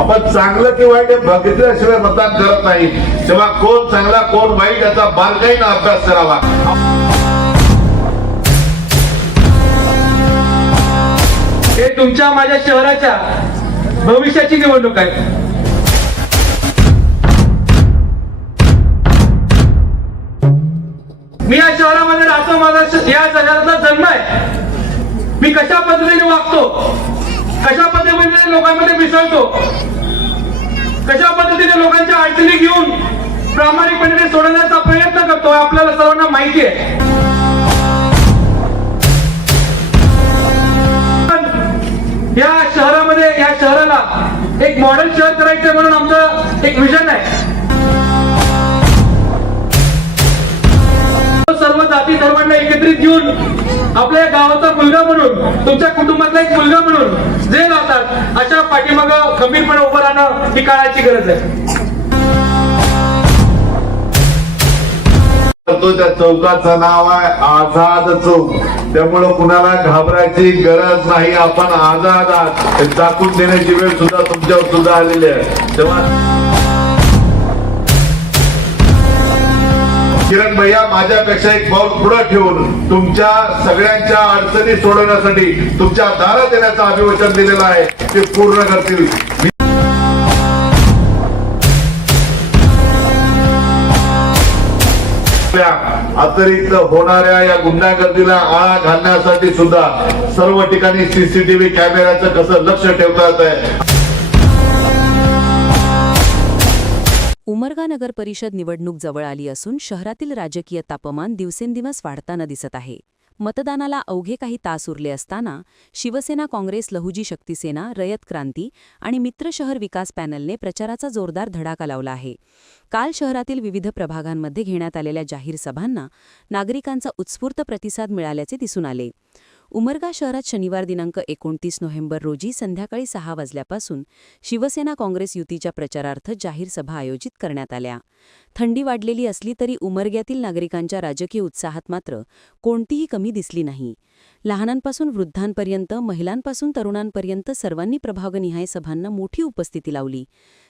आपण चांगलं की वाईट हे बघितल्याशिवाय मतदान करत नाही. तेव्हा कोण चांगला कोण वाईट याचा बारकाईनं अभ्यास करावा. हे तुमच्या माझ्या शहराच्या भविष्याची निवडणूक आहे. मी या शहरामध्ये राहतो माझा या शहराचा जन्म आहे. मी कशा पद्धतीने वागतो? कशा पद्धतीने लोकांमध्ये मिसळतो? कशा पद्धतीने लोकांच्या अडचणी घेऊन प्रामाणिकपणे ते सोडवण्याचा प्रयत्न करतो आपल्याला सर्वांना माहिती आहे. या शहरामध्ये या शहराला एक मॉडेल शहर करायचं म्हणून आमचं एक विजन आहे. सर्व जाती धर्मांना एकत्रित घेऊन आपल्या गावाचा मुलगा म्हणून तुमच्या कुटुंबातला एक मुलगा म्हणून जे राहतात अशा पाठीमाग खंबीरपणे उभं राहणं ही काळाची गरज आहे. त्या चौकाचं नाव आहे आझाद चौक. त्यामुळे कुणाला घाबरायची गरज नाही. आपण आझाद आहात हे दाखवून देण्याची वेळ सुद्धा तुमच्यावर सुद्धा आलेली आहे. तेव्हा किरण भैया माझ्यापेक्षा एक पाऊल पुढे ठेवून तुमच्या सगळ्यांच्या अडचणी सोडवण्यासाठी तुमच्या दारात देण्याचं अभिवचन दिलेलं आहे ते पूर्ण करतील. अतिरिक्त होणाऱ्या या गुंडागर्दीला आळा घालण्यासाठी सुद्धा सर्व ठिकाणी सीसीटीव्ही कॅमेऱ्याचं कसं लक्ष ठेवता येत आहे उमरगा नगर परिषद निवडणूक जवळ आली असून शहरातील राजकीय तापमान दिवसेंदिवस वाढताना दिसत आहे. मतदानाला अवघे काही तास उरले असताना शिवसेना काँग्रेस लहुजी शक्तीसेना रयत क्रांती आणि मित्र शहर विकास पॅनलने प्रचाराचा जोरदार धडाका लावला आहे. काल शहरातील विविध प्रभागांमध्ये घेण्यात आलेल्या जाहीर सभांना नागरिकांचा उत्स्फूर्त प्रतिसाद मिळाल्याचे दिसून आले. उमरगा शहरात शनिवार दिनांक एकोणतीस नोव्हेंबर रोजी संध्याकाळी सहा वाजल्यापासून शिवसेना काँग्रेस युतीच्या प्रचारार्थ जाहीर सभा आयोजित करण्यात आल्या. थंडी वाढलेली असली तरी उमरग्यातील नागरिकांच्या राजकीय उत्साहात मात्र कोणतीही कमी दिसली नाही. लहानांपासून वृद्धांपर्यंत महिलांपासून तरुणांपर्यंत सर्वांनी प्रभागनिहाय सभांना मोठी उपस्थिती लावली.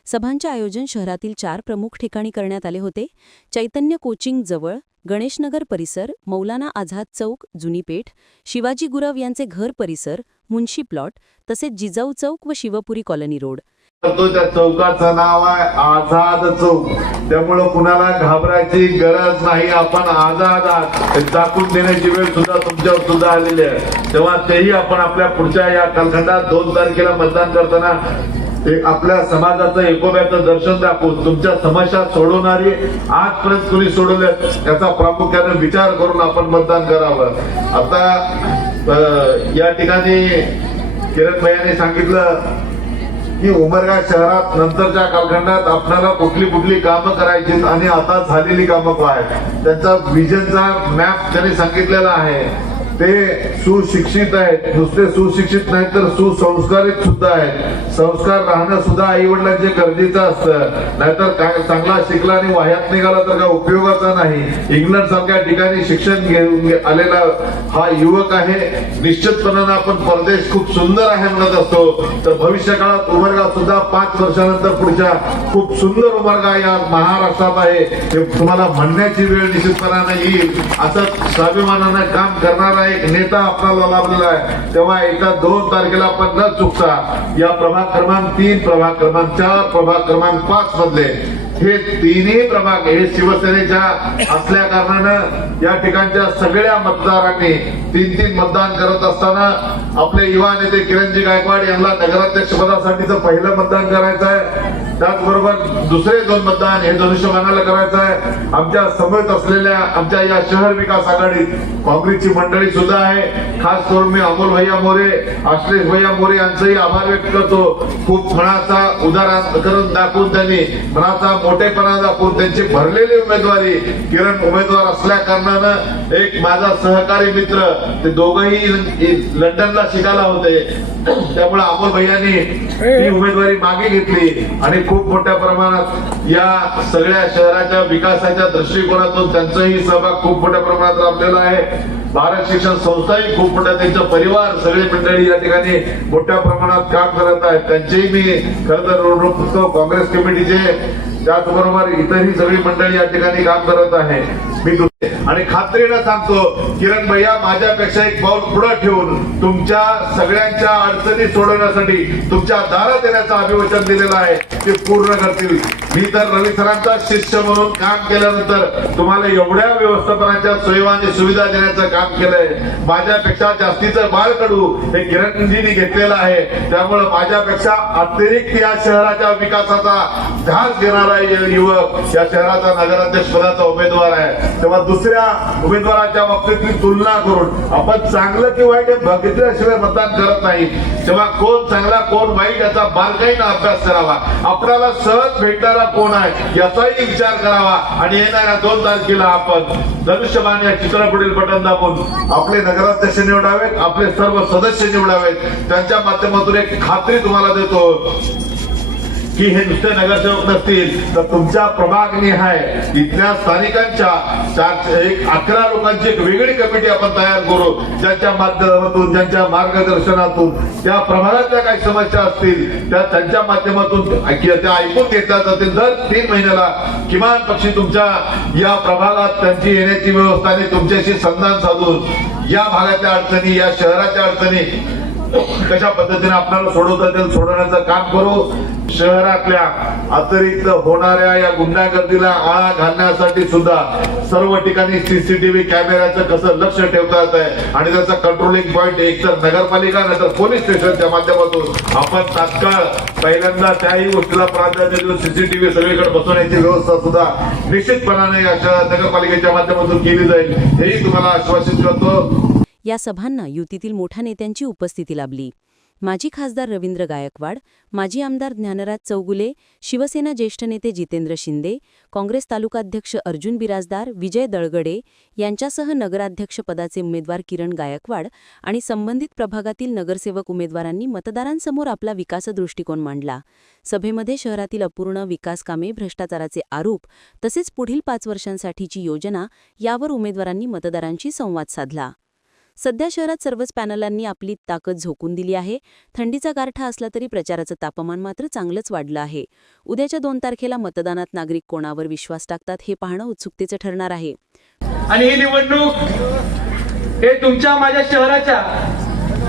सभांचे आयोजन शहरातील चार प्रमुख ठिकाणी करण्यात आले होते. चैतन्य कोचिंग जवळ गणेशनगर परिसर मौलाना आझाद चौक जुनी पेठ शिवाजी गुरव यांचे घर परिसर मुन्शी प्लॉट तसेच जिजाऊ चौक व शिवपुरी कॉलनी रोड. त्या चौकाचं नाव आहे आझाद चौक. त्यामुळं कुणाला घाबरायची गरज नाही आपण आझाद आहात. दाखवून देण्याची वेळ सुद्धा तुमच्यावर सुद्धा आलेली आहे. तेव्हा तेही आपण आपल्या पुढच्या या कालखंडात दोन तारखेला मतदान करताना एक आपल्या समाजाचं एकोब्याचं दर्शन दाखवून तुमच्या समस्या सोडवणारी आजपर्यंत कुणी सोडवल्या याचा प्रामुख्याने विचार करून आपण मतदान करावं. आता या ठिकाणी किरण भैयाने सांगितलं की उमरगा शहरात नंतरच्या कालखंडात आपल्याला कुठली कुठली कामं करायची आणि आता झालेली कामं काय? त्यांचा विजनचा मॅप त्यांनी सांगितलेला आहे. ते सुशिक्षित आहेत. नुसते सुशिक्षित नाही तर सुसंस्कारित सुद्धा आहेत. संस्कार राहणं सुद्धा आई वडिलांचे गरजेचं असतं. नाहीतर काय चांगला शिकला आणि वाह्यात निघाला तर काय उपयोगाचा नाही. इंग्लंड सारख्या ठिकाणी शिक्षण घेऊन आलेला हा युवक आहे. निश्चितपणानं आपण परदेश खूप सुंदर आहे म्हणत असतो. तर भविष्य काळात उमरगा सुद्धा पाच वर्षानंतर पुढच्या खूप सुंदर उमरगा या महाराष्ट्रात आहे. हे तुम्हाला म्हणण्याची वेळ निश्चितपणानं येईल. असं स्वाभिमानानं काम करणार आहे. एक नेता आपणाला लाभलेला आहे. तेव्हा येत्या दोन तारखेला आपण न चुकता. या प्रभाग क्रमांक तीन प्रभाग क्रमांक चार प्रभाग क्रमांक पाच मधले. हे तिन्ही प्रभाग हे शिवसेनेच्या असल्या कारणानं या ठिकाणच्या सगळ्या मतदारांनी तीन तीन मतदान करत असताना आपले युवा नेते किरणजी गायकवाड यांना नगराध्यक्ष पदासाठीचं पहिलं मतदान करायचं आहे. त्याचबरोबर दुसरे दोन मतदान हे धनुष्यबाणाला करायचं आहे. आमच्यासमोर असलेल्या आमच्या या शहर विकास आघाडीत काँग्रेसची मंडळी सुद्धा आहे. खास करून मी अमोल भैया मोरे आश्लेष भैया मोरे यांचंही आभार व्यक्त करतो. खूप मनाचा उदाहरण करून दाखवून त्यांनी मनाचा मोठेपणा दाखवून त्यांची भरलेली उमेदवारी किरण उमेदवार असल्या कारणानं एक माझा सहकारी मित्र ते दोघही लंडनला शिकायला होते. त्यामुळे अमोल भैयांनी ही उमेदवारी मागे घेतली आणि खूप मोठ्या प्रमाणात या सगळ्या शहराच्या विकासाच्या दृष्टिकोनातून त्यांचाही सहभाग खूप मोठ्या प्रमाणात लाभलेला आहे. भारत शिक्षण संस्थाही खूप मोठ्या त्यांचा परिवार सगळे मंडळी या ठिकाणी मोठ्या प्रमाणात काम करत आहेत. त्यांचेही मी खरं तर करतो काँग्रेस कमिटीचे त्याचबरोबर इतरही सगळी मंडळी या ठिकाणी काम करत आहे. मी आणि खात्रीनं सांगतो किरण भैया माझ्यापेक्षा एक पाऊल पुढे ठेवून तुमच्या सगळ्यांच्या अडचणी सोडवण्यासाठी तुमच्या दारात येण्याचं अभिवचन दिलेलं आहे ते पूर्ण करतील. मी तर रवी सरांचा शिष्य म्हणून काम केल्यानंतर तुम्हाला एवढ्या व्यवस्थापनाच्या सेवा आणि सुविधा देण्याचं काम केलंय. माझ्यापेक्षा जास्तीचं बाळकडू हे किरणजींनी घेतलेलं आहे. त्यामुळे माझ्यापेक्षा अतिरिक्त या शहराच्या विकासाचा ध्यास घेणारा यु- युवक या शहराचा नगराध्यक्ष पदाचा उमेदवार आहे. तेव्हा दुसऱ्या उमेदवाराच्या बाबतीतली तुलना करून आपण चांगलं की वाईट हे बघितल्याशिवाय मतदान करत नाही. तेव्हा कोण चांगला कोण वाईट याचा बारकाईनं अभ्यास करावा. आपल्याला सहज भेटणारा कोण आहे याचाही विचार करावा. आणि येणाऱ्या दोन तारखेला आपण धनुष्यबाण या चित्रपुढील बटन दाबून आपले नगराध्यक्ष निवडावेत आपले सर्व सदस्य निवडावेत. त्यांच्या माध्यमातून एक खात्री तुम्हाला देतो. की हे नुसते नगरसेवक नसतील तर तुमच्या प्रभाग निहाय इथल्या स्थानिकांच्या चार एक अकरा लोकांची एक वेगळी कमिटी आपण तयार करू. ज्यांच्या माध्यमातून ज्यांच्या मार्गदर्शनातून त्या प्रभागातल्या काही समस्या असतील त्या त्यांच्या माध्यमातून त्या ऐकून घेतल्या जातील. दर तीन महिन्याला किमान पक्षी तुमच्या या प्रभागात त्यांची येण्याची व्यवस्था आणि तुमच्याशी संधान साधून या भागातल्या अडचणी या शहराच्या अडचणी कशा पद्धतीने आपल्याला सोडवता येईल सोडवण्याचं काम करू. शहरातल्या अतिरिक्त होणाऱ्या या गुंडागर्दीला आळा घालण्यासाठी सुद्धा सर्व ठिकाणी सीसीटीव्ही कॅमेऱ्याचं कसं लक्ष ठेवता येत आहे आणि त्याचा कंट्रोलिंग पॉईंट एक तर नगरपालिका नाही तर पोलीस स्टेशनच्या माध्यमातून आपण तात्काळ पहिल्यांदा त्याही गोष्टीला प्राधान्य देऊन सीसीटीव्ही सगळीकडे बसवण्याची व्यवस्था सुद्धा निश्चितपणाने या नगरपालिकेच्या माध्यमातून केली जाईल. हेही तुम्हाला आश्वासित करतो या सभांना युतीतील मोठ्या नेत्यांची उपस्थिती लाभली. माजी खासदार रवींद्र गायकवाड माजी आमदार ज्ञानराज चौगुले शिवसेना ज्येष्ठ नेते जितेंद्र शिंदे काँग्रेस तालुकाध्यक्ष अर्जुन बिराजदार विजय दळगडे यांच्यासह नगराध्यक्षपदाचे उमेदवार किरण गायकवाड आणि संबंधित प्रभागातील नगरसेवक उमेदवारांनी मतदारांसमोर आपला विकास दृष्टिकोन मांडला. सभेमध्ये शहरातील अपूर्ण विकास कामे भ्रष्टाचाराचे आरोप तसेच पुढील पाच वर्षांसाठीची योजना यावर उमेदवारांनी मतदारांशी संवाद साधला. सध्या शहरात सर्वच पॅनलांनी आपली ताकद झोकून दिली आहे. थंडीचा गारठा असला तरी प्रचाराचं तापमान मात्र चांगलंच वाढलं आहे. उद्याच्या दोन तारखेला मतदानात नागरिक कोणावर विश्वास टाकतात हे पाहणं उत्सुकतेचं ठरणार आहे. आणि ही निवडणूक हे तुमच्या माझ्या शहराच्या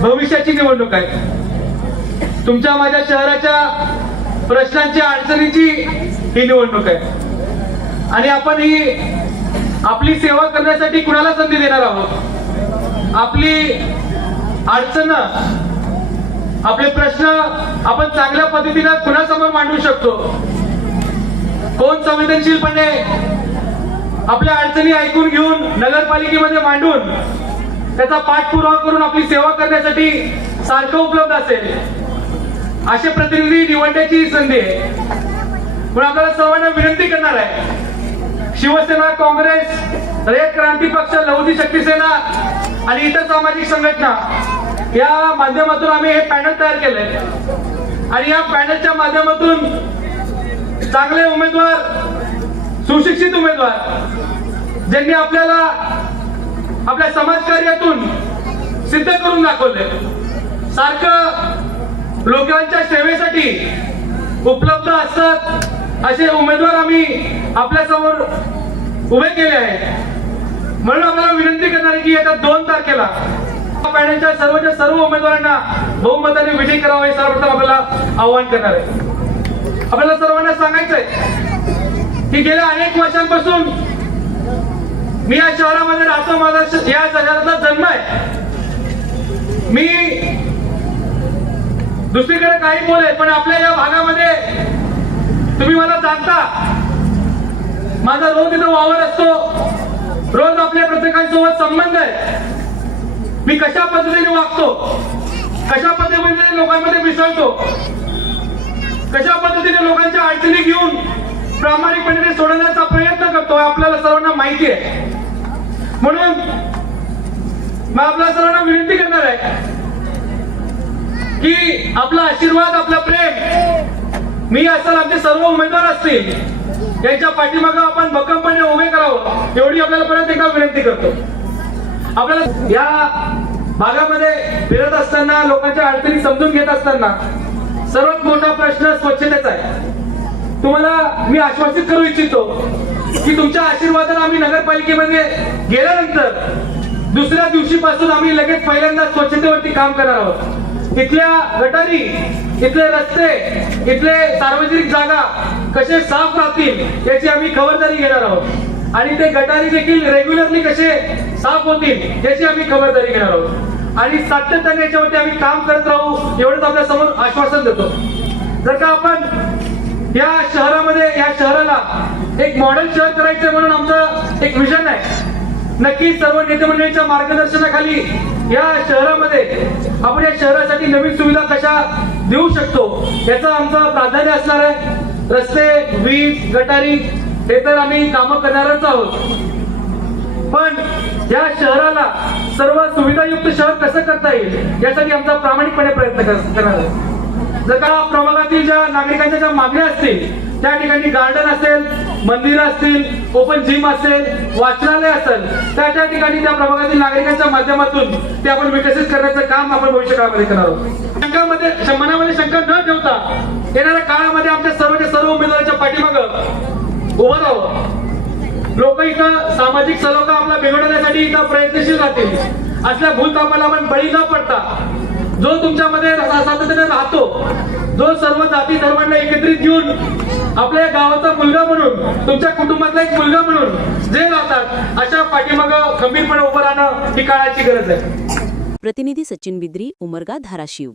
भविष्याची निवडणूक आहे. तुमच्या माझ्या शहराच्या प्रश्नांची अडचणीची ही निवडणूक आहे. आणि आपण ही आपली सेवा करण्यासाठी कुणाला संधी देणार आहोत? आपली अडचण आपले प्रश्न आपण चांगल्या पद्धतीने कुणासमोर मांडू शकतो? कोण संवेदनशीलपणे आपल्या अडचणी ऐकून घेऊन नगरपालिकेमध्ये मांडून त्याचा पाठपुरावा करून आपली सेवा करण्यासाठी सारखं उपलब्ध असेल? असे प्रतिनिधी निवडण्याची संधी आहे. म्हणून आपल्याला सर्वांना विनंती करणार आहे. शिवसेना काँग्रेस रयत क्रांती पक्ष लहुदी शक्ती सेना आणि इतर सामाजिक संघटना या माध्यमातून आम्ही हे पॅनल तयार केलंय. आणि या पॅनलच्या माध्यमातून चांगले उमेदवार सुशिक्षित उमेदवार ज्यांनी आपल्याला आपल्या समाजकार्यातून सिद्ध करून दाखवले सारखं लोकांच्या सेवेसाठी उपलब्ध असतात असे उमेदवार आम्ही आपल्यासमोर उभे केले आहेत. म्हणून आपल्याला विनंती करणार की येत्या दोन तारखेला पॅनलच्या सर्वच्या सर्व उमेदवारांना बहुमताने विजय करावा हे सर्वप्रथम आपल्याला आव्हान करणार आहे. आपल्याला सर्वांना सांगायचंय की गेल्या अनेक वर्षांपासून मी या शहरामध्ये राहतो माझा या शहराचा जन्म आहे. मी दुसरीकडे काही बोले पण आपल्या या भागामध्ये तुम्ही मला जाणता माझा रोज तिथं वावर असतो. रोज आपल्या प्रत्येकांसोबत संबंध आहे. मी कशा पद्धतीने वागतो? कशा पद्धतीने लोकांमध्ये मिसळतो? कशा पद्धतीने लोकांच्या अडचणी घेऊन प्रामाणिकपणे सोडवण्याचा प्रयत्न करतो आपल्याला सर्वांना माहिती आहे. म्हणून मग आपल्या सर्वांना विनंती करणार आहे की आपला आशीर्वाद आपला प्रेम मी असाल आमचे सर्व उमेदवार असतील. यांच्या पाठीमागं आपण भक्कमपणे उभे करावं एवढी आपल्याला परत एकदा विनंती करतो. आपल्याला या भागामध्ये फिरत असताना लोकांच्या अडचणी समजून घेत असताना सर्वात मोठा प्रश्न स्वच्छतेचा आहे. तुम्हाला मी आश्वासित करू इच्छितो की तुमच्या आशीर्वादाने आम्ही नगरपालिकेमध्ये गेल्यानंतर दुसऱ्या दिवशीपासून आम्ही लगेच पहिल्यांदा स्वच्छतेवरती काम करणार आहोत. इथल्या गटारी इथले रस्ते इथले सार्वजनिक जागा कसे साफ राहतील याची आम्ही खबरदारी घेणार आहोत. आणि ते गटारी देखील रेग्युलरली कसे साफ होतील याची आम्ही खबरदारी घेणार आहोत. आणि सातत्याने याच्यावरती आम्ही काम करत राहू एवढंच आपल्यासमोर आश्वासन देतो. जर का आपण या शहरामध्ये या शहराला एक मॉडेल शहर करायचं म्हणून आमचं एक विजन आहे. नक्कीच सर्व नेते मंडळींच्या मार्गदर्शनाखाली या शहरामध्ये आपण या शहरासाठी नवीन सुविधा कशा देऊ शकतो याचं आमचं प्राधान्य असणार आहे. रस्ते वीज गटारी हे तर आम्ही कामं करणारच आहोत. पण या शहराला सर्व सुविधायुक्त शहर कसं करता येईल यासाठी आमचा प्रामाणिकपणे प्रयत्न करणार आहोत. जर का प्रभागातील ज्या नागरिकांच्या ज्या मागण्या असतील त्या ठिकाणी गार्डन असेल मंदिर असतील ओपन जिम असेल वाचनालय असेल त्या त्या ठिकाणी त्या प्रभागातील नागरिकांच्या माध्यमातून ते आपण विकसित करण्याचं काम आपण भविष्य काळामध्ये करणार आहोत. शंकामध्ये मनामध्ये शंका न ठेवता येणाऱ्या काळामध्ये आमच्या सर्वच्या सर्व उमेदवारांच्या पाठीमागं उभं राहावं. लोक इथं सामाजिक सलोखा आपला बिघडवण्यासाठी इथं प्रयत्नशील राहतील. असल्या भूलकामाला आपण बळी न पडता जो तुमच्यामध्ये सातत्याने राहतो जो सर्व जाती धर्मांना एकत्रित घेऊन आपल्या गावाचा मुलगा म्हणून तुमच्या कुटुंबातला एक मुलगा म्हणून जे राहतात अशा पाठीमाग खंबीरपणे उभं राहणं ही काळाची गरज आहे. प्रतिनिधी सचिन बिद्री उमरगा धाराशिव.